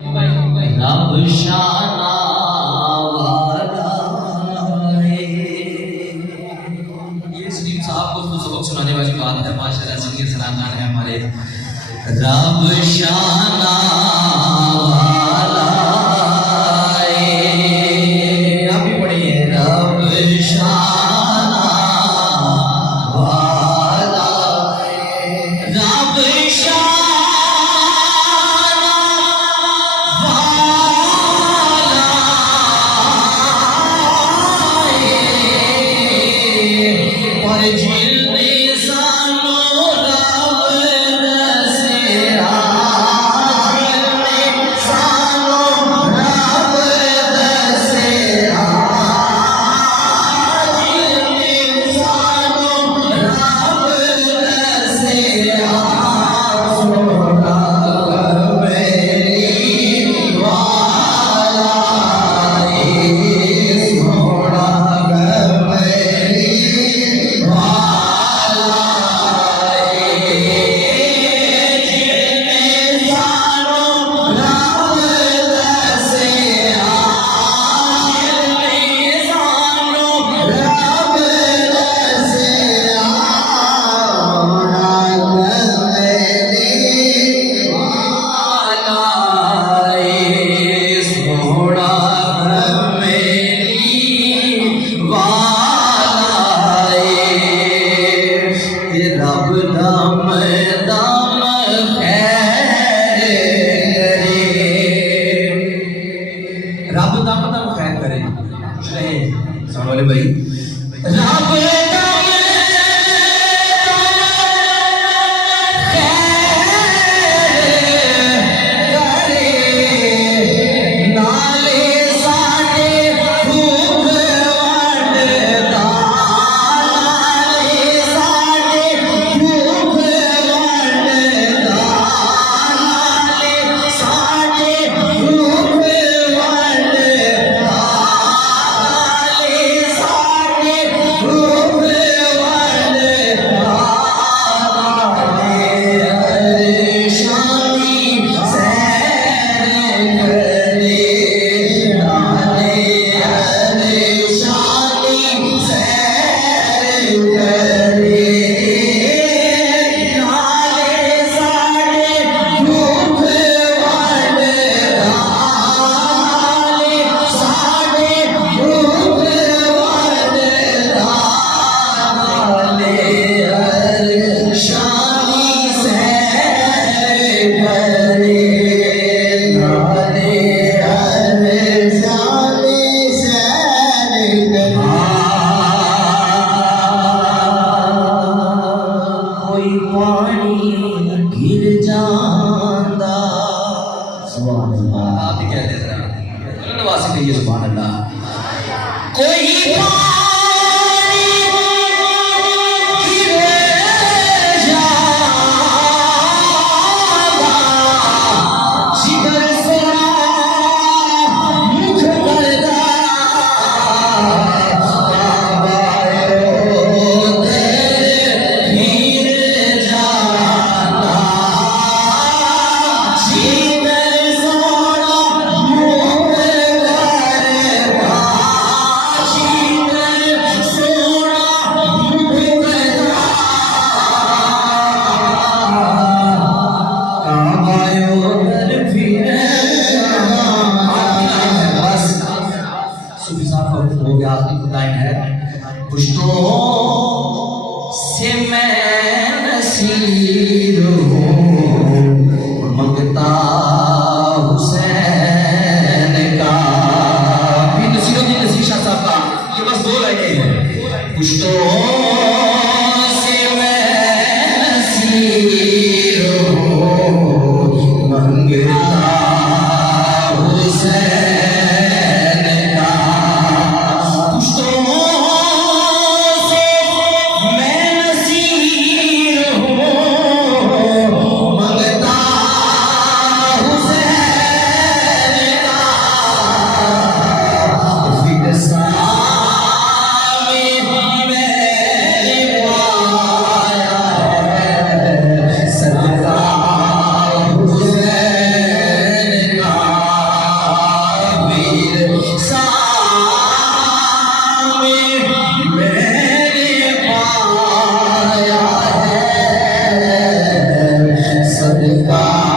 रब शाना वाला है। ये सलीम साहब को तो सबक सुनाने वाली बात है, माशाल्लाह संगीत सलामदार है हमारे। रब शाना वाला है, आप भी पढ़िए। रब शाना वाला है, रब रब दम दम खैर करे। खुश रहे सुनने वाले भाई। रब गिर जांदा। सुभान अल्लाह। आप ही कहते हैं नवासी कहिए सुभान अल्लाह। कोई हो गया लाइन है। पुश्तों से मैं नसीर हूँ मंगता